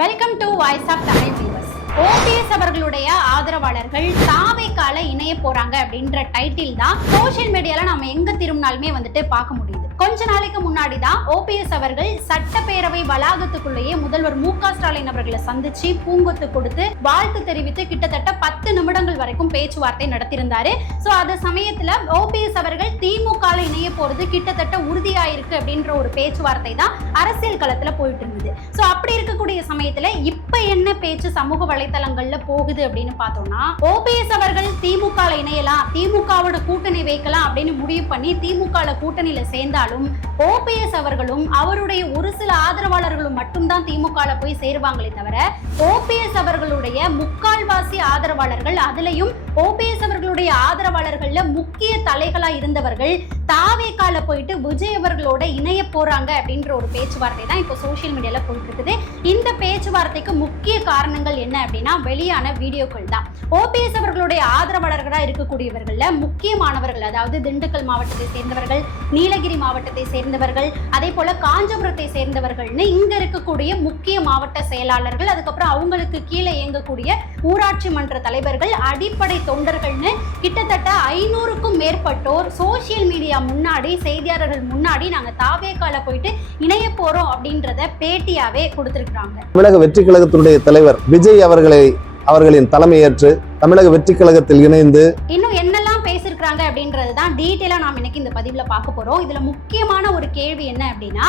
Welcome to voice of Tamil viewers. OPS அவர்களுடைய ஆதரவாளர்கள் தாவேக்கால இணைய போறாங்க அப்படின்ற டைட்டில் தான் சோசியல் மீடியால நம்ம எங்க திரும்பினாலுமே பார்க்க முடியுது. கொஞ்ச நாளைக்கு முன்னாடி தான் ஓபிஎஸ் அவர்கள் சட்டப்பேரவை வளாகத்துக்குள்ளேயே முதல்வர் மு.க. ஸ்டாலின் அவர்களை சந்திச்சு பூங்கொத்து கொடுத்து வாழ்த்து தெரிவித்து கிட்டத்தட்ட 10 நிமிடங்கள் வரைக்கும் பேச்சுவார்த்தை நடத்தியிருந்தாரு. சோ அந்த சமயத்துல ஓபிஎஸ் அவர்கள் திமுக இணைய போறது கிட்டத்தட்ட உறுதியாயிருக்கு அப்படின்ற ஒரு பேச்சுவார்த்தை தான் அரசியல் களத்துல போயிட்டு இருந்தது. சோ அப்படி இருக்கக்கூடிய சமயத்துல இப்ப என்ன பேச்சு சமூக வலைத்தளங்கள்ல போகுது அப்படின்னு பார்த்தோம்னா, ஓபிஎஸ் அவர்கள் திமுக இணையலாம், திமுகவோட கூட்டணி வைக்கலாம் அப்படின்னு முடிவு பண்ணி திமுக கூட்டணியில சேர்ந்தாலும் ஓபிஎஸ் அவர்களும் அவருடைய ஒரு சில ஆதரவாளர்களும் மட்டும்தான் திமுக போய் சேருவாங்களே தவிர ஓபிஎஸ் அவர்களுடைய முக்கால்வாசி ஆதரவாளர்கள், அதுலயும் ஓபிஎஸ் அவர்களுடைய ஆதரவாளர்கள்ல முக்கிய தலைகளா இருந்தவர்கள் தாவேக்கால போயிட்டு விஜய் அவர்களோட இணைய போறாங்க அப்படின்ற ஒரு பேச்சுவார்த்தை தான் இப்போ சோசியல் மீடியால போயிட்டு இருக்குது. இந்த பேச்சுவார்த்தைக்கு முக்கிய காரணங்கள் என்ன அப்படின்னா வெளியான வீடியோக்கள் தான். ஓபிஎஸ் அவர்களுடைய ஆதரவாளர்களா இருக்கக்கூடியவர்கள்ல முக்கியமானவர்கள், அதாவது திண்டுக்கல் மாவட்டத்தை சேர்ந்தவர்கள், நீலகிரி மாவட்டத்தை சேர்ந்தவர்கள், அதே போல காஞ்சிபுரத்தை சேர்ந்தவர்கள்னு இங்க இருக்கக்கூடிய முக்கிய மாவட்ட செயலாளர்கள், அதுக்கப்புறம் அவங்களுக்கு கீழே இயங்கக்கூடிய ஊராட்சி மன்ற தலைவர்கள், அடிப்படை தொண்டர்கள்னு கிட்டத்தட்ட 500க்கும் மேற்பட்டோர் சோசியல் மீடியா முன்னாடி, செய்தியாளர்கள் முன்னாடி நாங்க தாவேக்கால போயிட்டு இணைய போறோம் அப்படின்றத பேட்டியாவே கொடுத்திருக்காங்க. தமிழக வெற்றி கழகத்தினுடைய தலைவர் விஜய் அவர்களின் தலைமையேற்று தமிழக வெற்றி கழகத்தில் இணைந்து இன்னும் என்னெல்லாம் பேசிருக்காங்க அப்படின்றது தான் டீட்டெயிலா நாம் இன்னைக்கு இந்த பதிவுல பார்க்க போறோம். இதுல முக்கியமான ஒரு கேள்வி என்ன அப்படின்னா,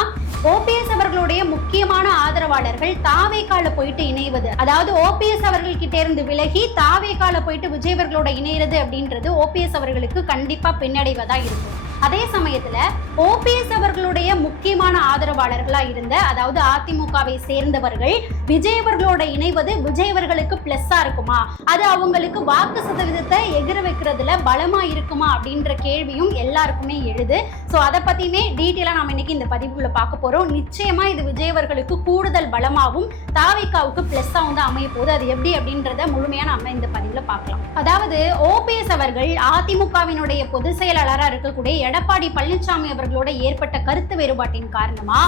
ஓபிஎஸ் அவர்களுடைய முக்கியமான ஆதரவாளர்கள் தாவேக்கால போயிட்டு இணைவது, அதாவது ஓபிஎஸ் அவர்கள் கிட்ட இருந்து விலகி தாவேக்கால போயிட்டு விஜய் அவர்களோட இணைகிறது அப்படின்றது ஓபிஎஸ் அவர்களுக்கு கண்டிப்பா பின்னடைவதா இருக்கும். அதே சமயத்துல ஓபிஎஸ் அவர்களுடைய முக்கியமான ஆதரவாளர்களா இருந்த, அதாவது அதிமுகவை சேர்ந்தவர்கள் விஜய் அவர்களோட இணைவது விஜய் அவர்களுக்கு பிளஸ்ஸா இருக்குமா, அது அவங்களுக்கு வாக்கு சதவீதத்தை எகிர வைக்கிறதுல பலமா இருக்குமா அப்படின்ற கேள்வியும் எல்லாருக்குமே எழுது. சோ அதை பத்தியுமே டீட்டெயிலா நாம இன்னைக்கு இந்த பதிவுக்குள்ள பார்க்க போறோம். நிச்சயமா இது விஜய் அவர்களுக்கு கூடுதல் பலமாவும் தாவேக்காவுக்கு பிளஸ்ஸாவும் தான் அமைய போகுது. அது எப்படி அப்படின்றத முழுமையா நம்ம இந்த பதிவுல பார்க்கலாம். அதாவது ஓபிஎஸ் அவர்கள் அதிமுகவினுடைய பொதுச் செயலாளராக இருக்கக்கூடிய எடப்பாடி பழனிசாமி அவர்களோட ஏற்பட்ட கருத்து வேறுபாட்டின் காரணமா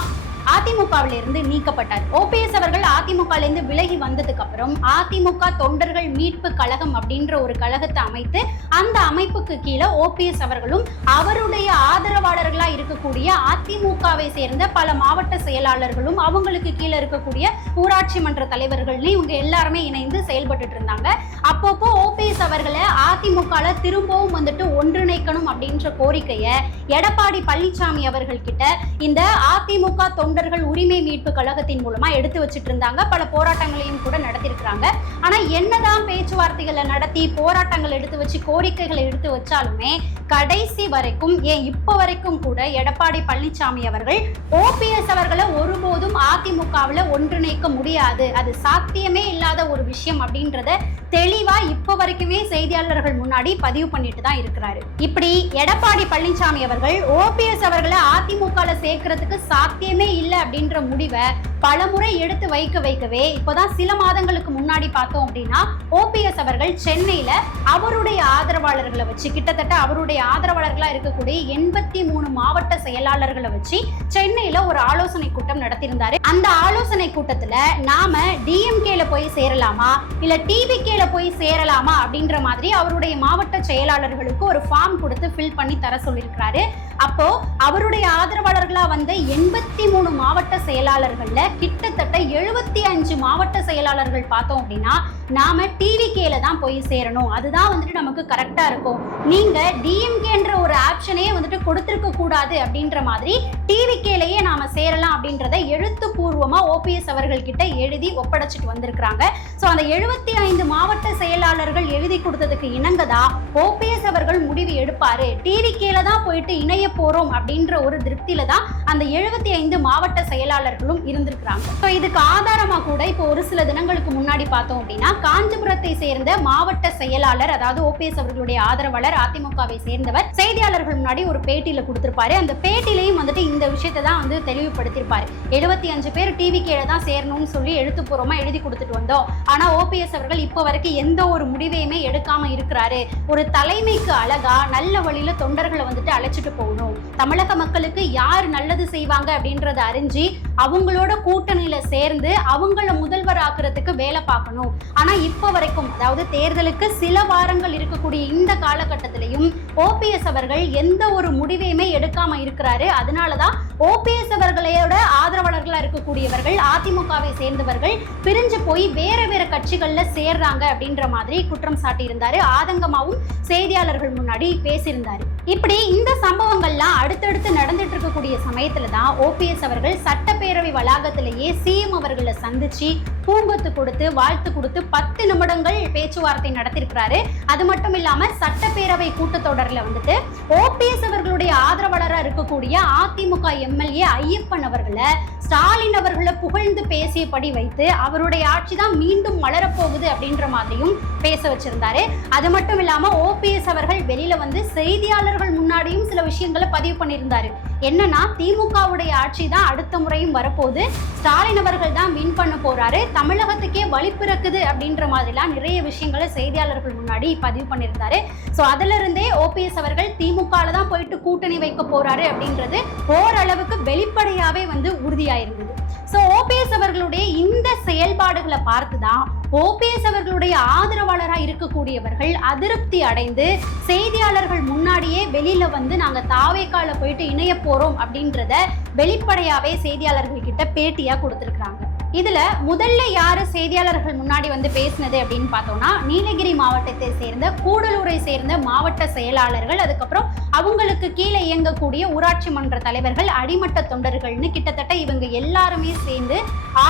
அதிமுகவில இருந்து நீக்கப்பட்டார். ஓபிஎஸ் அவர்கள் அதிமுக இருந்து விலகி வந்ததுக்கு அப்புறம் அதிமுக தொண்டர்கள் மீட்பு கழகம் அப்படின்ற ஒரு கழகத்தை அமைத்து அந்த அமைப்புக்கு கீழே ஓபிஎஸ் அவர்களும் அவருடைய ஆதரவாளர்களா இருக்கக்கூடிய அதிமுகவை சேர்ந்த பல மாவட்ட செயலாளர்களும் அவங்களுக்கு கீழே இருக்கக்கூடிய ஊராட்சி மன்ற தலைவர்கள்னு இவங்க எல்லாருமே இணைந்து செயல்பட்டு இருந்தாங்க. அப்பப்போ ஓபிஎஸ் அவர்களை அதிமுக திரும்பவும் ஒன்றிணைக்கணும் அப்படின்ற கோரிக்கையை எடப்பாடி பழனிசாமி அவர்கள் கிட்ட இந்த அதிமுக தொண்டர்கள் உரிமை மீட்பு கழகத்தின் மூலமா எடுத்து வச்சிட்டு இருந்தாங்க. பல போராட்டங்களையும் கூட நடத்திருக்கிறாங்க. ஆனா என்னதான் பேச்சுவார்த்தைகளை நடத்தி போராட்டங்கள் எடுத்து வச்சு கோரிக்கைகளை எடுத்து வச்சாலுமே கடைசி வரைக்கும், ஏன் இப்ப வரைக்கும் கூட எடப்பாடி பழனிசாமி அவர்கள் ஓபிஎஸ் அவர்களை ஒருபோதும் அதிமுகவில் ஒன்றிணைக்க முடியாது, அது சாத்தியமே இல்லாத ஒரு விஷயம் அப்படின்றத தெளிவா இப்ப வரைக்குமே செய்தியாளர்கள் முன்னாடி பதிவு பண்ணிட்டு தான் இருக்கிறாரு. இப்படி எடப்பாடி பழனிசாமி அவர்கள் ஓபிஎஸ் அவர்களை அதிமுக சேர்க்கிறதுக்கு சாத்தியமே இல்லை அப்படின்ற முடிவை பலமுறை எடுத்து வைக்கவே இப்போதான் சில மாதங்களுக்கு முன்னாடி பார்த்தோம் அப்படின்னா ஓபிஎஸ் அவர்கள் சென்னையில அவருடைய ஆதரவாளர்களை வச்சு, கிட்டத்தட்ட அவருடைய ஆதரவாளர்களா இருக்கக்கூடிய 83 மாவட்ட செயலாளர்களை வச்சு சென்னையில ஒரு ஆலோசனை கூட்டம் நடத்தியிருந்தாரு. அந்த ஆலோசனை கூட்டத்துல நாம டிஎம்கேல போய் சேரலாமா இல்ல டிவிகேல போய் சேரலாமா அப்படின்ற மாதிரி அவருடைய மாவட்ட செயலாளர்களுக்கு ஒரு ஃபார்ம் கொடுத்து ஃபில் பண்ணி தர சொல்லியிருக்கிறாரு. அப்போ அவருடைய ஆதரவாளர்களா வந்த 83 மாவட்ட செயலாளர்கள்ல கிட்டத்தட்ட 75 மாவட்ட செயலாளர்கள் பார்த்தோம் அப்படின்னா நாம டிவிகேல தான் போய் சேரணும், அதுதான் நமக்கு கரெக்டா இருக்கும், நீங்க டிஎம்கேன்ற ஒரு ஆப்ஷனே கொடுத்திருக்க கூடாது அப்படின்ற மாதிரி டிவிகேலயே நாம சேரலாம் அப்படின்றத எழுத்துப்பூர்வமா ஓபிஎஸ் அவர்கள் கிட்ட எழுதி ஒப்படைச்சிட்டு வந்திருக்கிறாங்க. சோ அந்த 75 மாவட்ட செயலாளர்கள் எழுதி கொடுத்ததுக்கு இணங்கதான் ஓபிஎஸ் அவர்கள் முடிவு எடுப்பாரு, டிவிகேல தான் போயிட்டு இணைய போறோம் அப்படின்ற ஒரு திருப்தியில தான் அந்த 75 மாவட்ட செயலாளர்களும் இருந்திருக்கிறாங்க. இதுக்கு ஆதாரமா கூட இப்போ ஒரு சில தினங்களுக்கு முன்னாடி பார்த்தோம் அப்படின்னா காஞ்சிபுரத்தை சேர்ந்த மாவட்ட செயலாளர், அதாவது ஓபிஎஸ் அவர்களுடைய ஆதரவாளர் அதிமுகவை சேர்ந்தவர் செய்தியாளர்கள் முன்னாடி ஒரு பேட்டியில கொடுத்திருப்பாரு. அந்த பேட்டிலையும் இந்த விஷயத்தை தான் தெளிவுபடுத்திருப்பாரு. 75 பேர் டிவிகேல தான் சேரணும்னு சொல்லி எழுத்துப்பூர்வமா எழுதி கொடுத்துட்டு வந்தோம். ஆனா ஓபிஎஸ் அவர்கள் இப்ப வரைக்கும் எந்த ஒரு முடிவையுமே எடுக்காம இருக்கிறாரு. ஒரு தலைமைக்கு அழகா நல்ல வழியில தொண்டர்களை அழைச்சிட்டு போகணும், தமிழக மக்களுக்கு யார் நல்லது செய்வாங்க அப்படின்றத அறிஞ்சு அவங்களோட கூட்டணியில சேர்ந்து அவங்கள முதல்வர் ஆக்குறதுக்கு வேலை பார்க்கணும். ஆனா இப்ப வரைக்கும், அதாவது தேர்தலுக்கு சில வாரங்கள் இருக்கக்கூடிய இந்த காலகட்டத்திலையும் ஓபிஎஸ் அவர்கள் எந்த ஒரு முடிவையுமே எடுக்காம இருக்கிறாரு. அதனாலதான் ஓபிஎஸ் அவர்களோட ஆதரவாளர்களா இருக்கக்கூடியவர்கள், அதிமுகவை சேர்ந்தவர்கள் பிரிஞ்சு போய் வேற வேற கட்சிகள்ல சேர்றாங்க அப்படின்ற மாதிரி குற்றம் சாட்டி இருந்தாரு. ஆதங்கமாவும் செய்தியாளர்கள் முன்னாடி பேசியிருந்தாரு. இப்படி இந்த சம்பவங்கள்லாம் அடுத்தடுத்து நடந்துட்டு இருக்கக்கூடிய சமயத்துல தான் ஓபிஎஸ் அவர்கள் சட்டப்பேரவை வளாகத்திலேயே சிஎம் அவர்களை சந்திச்சு பூங்கொத்து கொடுத்து வாழ்த்து கொடுத்து 10 நிமிடங்கள் பேச்சுவார்த்தை நடத்திருக்கிறாரு. அது மட்டும் இல்லாம சட்டப்பேரவை கூட்டத்தொடர்ல வந்துட்டு ஓபிஎஸ் அவர்களுடைய ஆதரவாளராக இருக்கக்கூடிய அதிமுக எம்எல்ஏ ஐயப்பன் அவர்களை ஸ்டாலின் அவர்களை புகழ்ந்து பேசியபடி வைத்து அவருடைய ஆட்சி தான் மீண்டும் மலரப்போகுது அப்படின்ற மாதிரியும் பேச வச்சிருந்தாரு. அது மட்டும் இல்லாம ஓபிஎஸ் அவர்கள் வெளியில வந்து செய்தியாளர்கள் முன்னாடியும் சில விஷயங்களை பதிவு பண்ணியிருந்தாரு. என்னன்னா, திமுகவுடைய ஆட்சி தான் அடுத்த முறையும் வரப்போகுது, ஸ்டாலின் அவர்கள் தான் வின் பண்ண போறாரு, தமிழகத்துக்கே வழி பிறக்குது அப்படின்ற மாதிரிலாம் நிறைய விஷயங்களை செய்தியாளர்கள் முன்னாடி பதிவு பண்ணியிருந்தாரு. ஸோ அதுல இருந்தே ஓபிஎஸ் அவர்கள் திமுகல தான் போயிட்டு கூட்டணி வைக்க போறாரு அப்படின்றது ஓரளவுக்கு வெளிப்படையாவே வந்து உறுதியாயிருந்தது. ஸோ ஓபிஎஸ் அவர்களுடைய இந்த செயல்பாடுகளை பார்த்துதான் ஓபிஎஸ் அவர்களுடைய ஆதரவாளராக இருக்கக்கூடியவர்கள் அதிருப்தி அடைந்து செய்தியாளர்கள் முன்னாடியே வெளியில வந்து நாங்க தாவேக்கால போயிட்டு இணைய போறோம் அப்படின்றத வெளிப்படையாவே செய்தியாளர்கள் கிட்ட பேட்டியா கொடுத்திருக்கிறாங்க. இதுல முதல்ல யாரு செய்தியாளர்கள் முன்னாடி வந்து பேசினது அப்படின்னு பார்த்தோம்னா, நீலகிரி மாவட்டத்தை சேர்ந்த கூடலூரை சேர்ந்த மாவட்ட செயலாளர்கள், அதுக்கப்புறம் அவங்களுக்கு கீழே இயங்கக்கூடிய ஊராட்சி மன்ற தலைவர்கள், அடிமட்ட தொண்டர்கள்னு கிட்டத்தட்ட இவங்க எல்லாருமே சேர்ந்து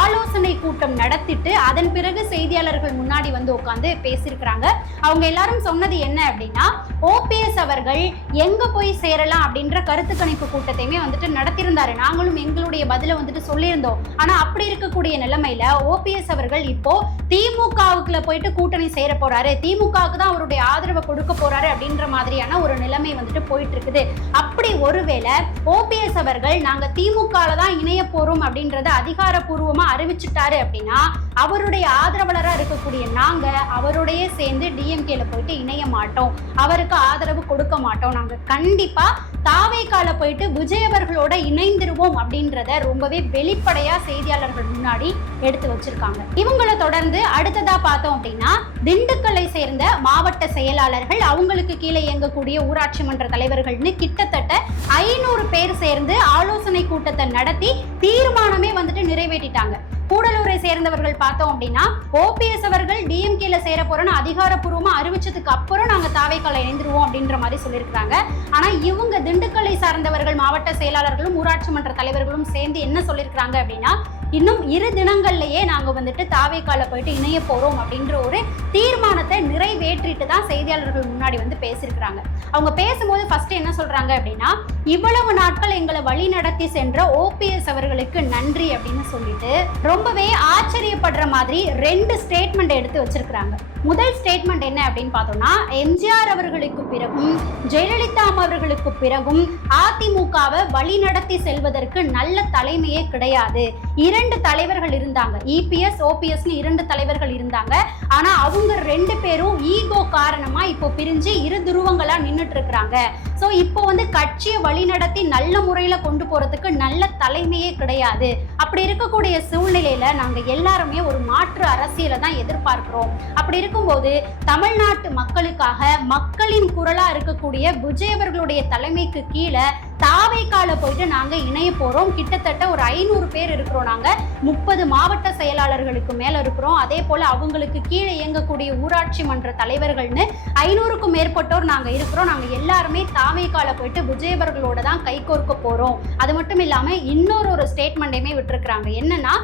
ஆலோசனை கூட்டம் நடத்திட்டு அதன் பிறகு செய்தியாளர்கள் முன்னாடி வந்து உட்காந்து பேசியிருக்கிறாங்க. அவங்க எல்லாரும் சொன்னது என்ன அப்படின்னா, ஓபிஎஸ் அவர்கள் எங்க போய் சேரலாம் அப்படின்ற கருத்து கணிப்பு கூட்டத்தையுமே வந்துட்டு நடத்தியிருந்தாரு. நாங்களும் எங்களுடைய பதில வந்துட்டு சொல்லியிருந்தோம். ஆனா அப்படி இருக்கக்கூடிய நிலைமையில ஓபிஎஸ் அவர்கள் இப்போ திமுகவுக்குள்ள போயிட்டு கூட்டணி சேர போறாரு, திமுகவுக்கு தான் அவருடைய ஆதரவை கொடுக்க போறாரு அப்படின்ற மாதிரியான ஒரு நிலைமை வந்துட்டு போயிட்டு இருக்குது. அப்படி ஒருவேளை ஓபிஎஸ் அவர்கள் நாங்க திமுகல தான் இணைய போறோம் அப்படின்றத அதிகாரப்பூர்வமா அறிவிச்சுட்டாரு அப்படின்னா, அவருடைய ஆதரவாளரா இருக்கக்கூடிய நாங்க அவருடைய சேர்ந்து டிஎம்கேல போயிட்டு இணைய மாட்டோம், அவருக்கு ஆதரவு கொடுக்க மாட்டோம், நாங்க கண்டிப்பா தாவேக்கால போயிட்டு விஜய் அவர்களோட இணைந்திருவோம் அப்படின்றத ரொம்பவே வெளிப்படையா செய்தியாளர்கள் முன்னாடி எடுத்து வச்சிருக்காங்க. இவங்களை தொடர்ந்து அடுத்ததா பார்த்தோம் அப்படின்னா, திண்டுக்கல்லை சேர்ந்த மாவட்ட செயலாளர்கள், அவங்களுக்கு கீழே இயங்கக்கூடிய ஊராட்சி மன்ற தலைவர்கள்னு கிட்டத்தட்ட 500 பேர் சேர்ந்து ஆலோசனை கூட்டத்தை நடத்தி தீர்மானமே வந்துட்டு நிறைவேற்றிட்டாங்க. கூடலூரை சேர்ந்தவர்கள் பார்த்தோம் அப்படின்னா, ஓபிஎஸ் அவர்கள் டிஎம்கேல சேர போறோம்னு அதிகாரப்பூர்வமா அறிவிச்சதுக்கு அப்புறம் நாங்க தாவேக்கால இணைந்துருவோம் அப்படின்ற மாதிரி சொல்லியிருக்காங்க. ஆனா இவங்க திண்டுக்கல்லை சார்ந்தவர்கள் மாவட்ட செயலாளர்களும் ஊராட்சி மன்ற தலைவர்களும் சேர்ந்து என்ன சொல்லியிருக்காங்க அப்படின்னா, இன்னும் 2 தினங்கள்லயே நாங்க வந்துட்டு தாவேக்கால போயிட்டு இணைய போறோம் அப்படின்ற ஒரு தீர்மானத்தை நிறைவேற்றிட்டு தான் செய்தியாளர்கள் முன்னாடி வந்து பேசியிருக்கிறாங்க. அவங்க பேசும்போது ஃபர்ஸ்ட் என்ன சொல்றாங்க அப்படின்னா, இவ்வளவு நாட்கள் எங்களை வழி நடத்தி சென்ற ஓபிஎஸ் அவர்களுக்கு நன்றி அப்படின்னு சொல்லிட்டு ரொம்பவே ஆச்சரியப்படுற மாதிரி 2 ஸ்டேட்மெண்ட் எடுத்து வச்சிருக்கிறாங்க. முதல் ஸ்டேட்மெண்ட் என்ன அப்படின்னு பார்த்தோம்னா, எம்ஜிஆர் அவர்களுக்கு பிறகும் ஜெயலலிதா அவர்களுக்கு பிறகும் அதிமுகவை வழி நடத்தி செல்வதற்கு நல்ல தலைமையே கிடையாது. 2 தலைவர்கள் இருந்தாங்க, இபிஎஸ் ஓபிஎஸ்னு 2 தலைவர்கள் இருந்தாங்க. ஆனா அவங்க 2 பேரும் ஈகோ காரணமா இப்போ பிரிஞ்சு 2 துருவங்களா நின்றுட்டு இருக்கிறாங்க. ஸோ இப்போ வந்து கட்சியை வழி நடத்தி நல்ல முறையில கொண்டு போறதுக்கு நல்ல தலைமையே கிடையாது. அப்படி இருக்கக்கூடிய சூழ்நிலையில நாங்க எல்லாருமே ஒரு மாற்று அரசியலை தான் எதிர்பார்க்கிறோம். அப்படி இருக்கும்போது தமிழ்நாட்டு மக்களுக்காக மக்களின் குரலா இருக்கக்கூடிய விஜய் அவர்களுடைய தலைமைக்கு கீழே தாவேக்கால போயிட்டு நாங்க இணைய போறோம். கிட்டத்தட்ட ஒரு 500 பேர் இருக்கிறோம். நாங்க 30 மாவட்ட செயலாளர்களுக்கு மேல இருக்கிறோம். அதே போல அவங்களுக்கு கீழே இயங்கக்கூடிய ஊராட்சி மன்ற தலைவர்கள்னு 500க்கும் மேற்பட்டோர் நாங்க இருக்கிறோம். நாங்க எல்லாருமே தாவேக்கால போயிட்டு விஜய் அவர்களோட தான் கைகோர்க்க போறோம். அது மட்டும் இல்லாம இன்னொரு ஸ்டேட்மெண்டையுமே விட்டுருக்காங்க. என்னன்னா,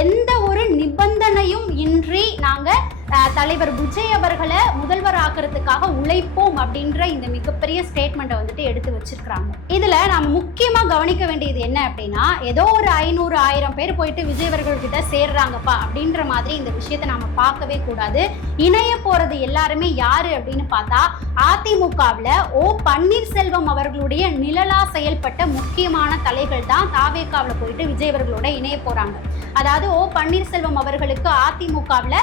எந்த ஒரு நிபந்தனையும் இன்றி நாங்க தலைவர் விஜய் அவர்களை முதல்வர் ஆக்குறதுக்காக உழைப்போம் அப்படின்ற இந்த மிகப்பெரிய ஸ்டேட்மெண்ட்டை வந்துட்டு எடுத்து வச்சிருக்காங்க. இதுல நாம முக்கியமா கவனிக்க வேண்டியது என்ன அப்படின்னா, ஏதோ ஒரு 500 1000 பேர் போயிட்டு விஜய் அவர்கள் கிட்ட சேர்றாங்கப்பா அப்படின்ற மாதிரி இந்த விஷயத்தை நாம பார்க்கவே கூடாது. இணைய போறது எல்லாருமே யாரு அப்படின்னு பார்த்தா, அதிமுகவில் ஓ பன்னீர்செல்வம் அவர்களுடைய நிழலா செயல்பட்ட முக்கியமான தலைகள் தான் தாவேக்காவில் போயிட்டு விஜய் அவர்களோட இணைய போறாங்க. அதாவது ஓ பன்னீர்செல்வம் அவர்களுக்கு அதிமுகவில்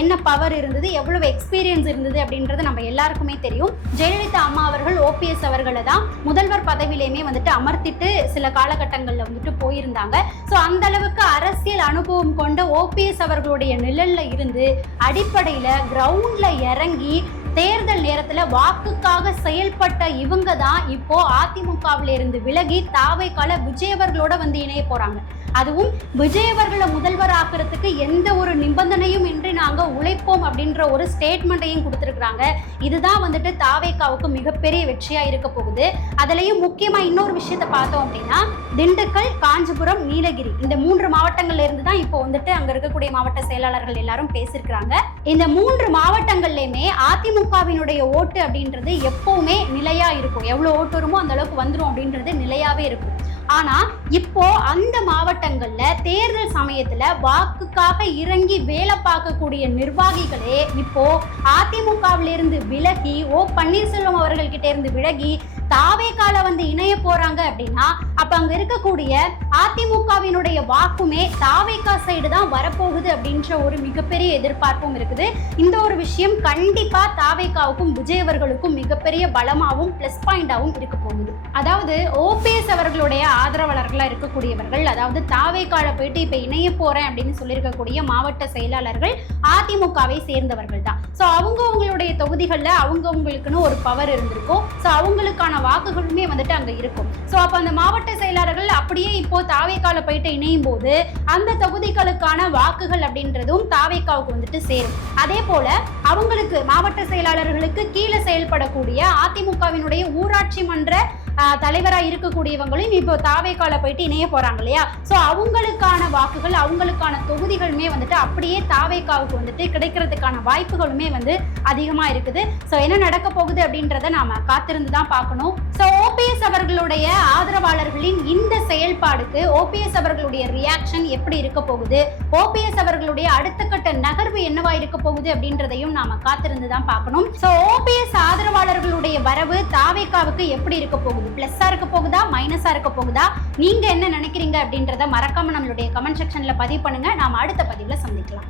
என்ன பவர் இருந்தது, எவ்வளவு எக்ஸ்பீரியன்ஸ் இருந்தது அப்படின்றது நம்ம எல்லாருக்குமே தெரியும். ஜெயலலிதா அம்மா அவர்கள் ஓபிஎஸ் அவர்களை தான் முதல்வர் பதவியிலையுமே வந்துட்டு அமர்த்திட்டு சில காலகட்டங்களில் வந்துட்டு போயிருந்தாங்க. ஸோ அந்த அளவுக்கு அரசியல் அனுபவம் கொண்ட ஓபிஎஸ் அவர்களுடைய நிழல்ல இருந்து அடிப்படையில் கிரவுண்ட்ல இறங்கி தேர்தல் நேரத்துல வாக்குக்காக செயல்பட்ட இவங்க தான் இப்போ அதிமுகவில இருந்து விலகி தாவேக்கால விஜய் அவர்களோட வந்து இணைய போறாங்க. அதுவும் விஜய் அவர்களை முதல்வர் ஆக்குறதுக்கு எந்த ஒரு நிபந்தனையும் இன்றி நாங்க உழைப்போம் அப்படின்ற ஒரு ஸ்டேட்மெண்ட்டையும் கொடுத்துருக்காங்க. இதுதான் வந்துட்டு தாவேக்காவுக்கு மிகப்பெரிய வெற்றியா இருக்க போகுது. அதுலயும் முக்கியமா இன்னொரு விஷயத்த பார்த்தோம் அப்படின்னா திண்டுக்கல், காஞ்சிபுரம், நீலகிரி இந்த 3 மாவட்டங்கள்ல இருந்து தான் இப்போ வந்துட்டு அங்க இருக்கக்கூடிய மாவட்ட செயலாளர்கள் எல்லாரும் பேசியிருக்கிறாங்க. இந்த 3 மாவட்டங்கள்லயுமே அதிமுகவினுடைய ஓட்டு அப்படின்றது எப்பவுமே நிலையா இருக்கும். எவ்வளவு ஓட்டு வருமோ அந்த அளவுக்கு வந்துடும் அப்படின்றது நிலையாவே இருக்கும். ஆனா இப்போ அந்த மாவட்டங்கள்ல தேர்தல் சமயத்துல வாக்குக்காக இறங்கி வேலை பார்க்கக்கூடிய நிர்வாகிகளே இப்போ அதிமுகவிலிருந்து விலகி ஓ பன்னீர்செல்வம் அவர்கள் கிட்ட இருந்து விலகி தாவேக்கால வந்து இணைய போறாங்க அப்படின்னா அப்ப அங்க இருக்கக்கூடிய அதிமுகவினுடைய வாக்குமே தாவேக்கா சைடு தான் வரப்போகுது அப்படின்ற ஒரு மிகப்பெரிய எதிர்பார்ப்பும் இருக்குது. இந்த ஒரு விஷயம் கண்டிப்பா தாவேக்காவுக்கும் விஜய் அவர்களுக்கும் மிகப்பெரிய பலமாவும் பிளஸ் பாயிண்டாவும் இருக்க போகுது. அதாவது ஓபிஎஸ் அவர்களுடைய ஆதரவாளர்களா இருக்கக்கூடியவர்கள், அதாவது தாவேக்கால போயிட்டு இப்ப இணைய போறேன் அப்படின்னு சொல்லியிருக்கக்கூடிய மாவட்ட செயலாளர்கள் அதிமுகவை சேர்ந்தவர்கள் தான். ஸோ அவங்களுடைய தொகுதிகளில் அவங்களுக்குன்னு ஒரு பவர் இருந்திருக்கும். ஸோ அவங்களுக்கான வாக்குகளுமே வந்துட்டு அங்க இருக்கும். ஸோ அப்போ அந்த மாவட்ட செயலாளர்கள் அப்படியே இப்போ தாவேக்கால போயிட்டு இணையும் போது அந்த தொகுதிகளுக்கான வாக்குகள் அப்படின்றதும் தாவேக்காவுக்கு வந்துட்டு சேரும். அதே போல அவங்களுக்கு மாவட்ட செயலாளர்களுக்கு கீழே செயல்படக்கூடிய அதிமுகவினுடைய ஊராட்சி மன்ற தலைவராக இருக்கக்கூடியவங்களும் இப்போ தாவேக்கால போயிட்டு இணைய போறாங்க இல்லையா? ஸோ அவங்களுக்கான வாக்குகள், அவங்களுக்கான தொகுதிகளுமே வந்துட்டு அப்படியே தாவேக்காவுக்கு வந்துட்டு கிடைக்கிறதுக்கான வாய்ப்புகளுமே வந்து அதிகமா இருக்குது. ஸோ என்ன நடக்க போகுது அப்படின்றத நாம காத்திருந்து தான் பார்க்கணும். ஸோ ஓபிஎஸ் அவர்களுடைய ஆதரவாளர்களின் இந்த செயல்பாடுக்கு ஓபிஎஸ் அவர்களுடைய ரியாக்ஷன் எப்படி இருக்க போகுது, ஓபிஎஸ் அவர்களுடைய அடுத்த கட்ட நகர்வு என்னவா இருக்க போகுது அப்படின்றதையும் நாம காத்திருந்து தான் பார்க்கணும். ஸோ ஓபிஎஸ் ஆதரவாளர்களுடைய வரவு தாவேக்காவுக்கு எப்படி இருக்க போகுது, பிளஸ்ஸா இருக்க போகுதா, மைனஸா இருக்க போகுதா, நீங்க என்ன நினைக்கிறீங்க அப்படின்றத மறக்காம நம்மளுடைய கமெண்ட் செக்ஷன்ல பதிவு பண்ணுங்க. நாம அடுத்த பதிவுல சந்திக்கலாம்.